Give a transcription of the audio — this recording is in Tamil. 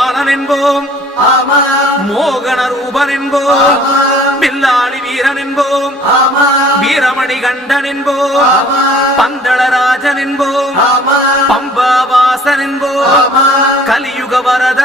பாலன் என்போம் மோகன ரூபன் என்போம் பில்லாளி வீரன் என்போம் வீரமணி கண்டன் என்போம் பந்தளராஜன் என்போம் பம்பாவாசன் என்போம் கலியுக வரத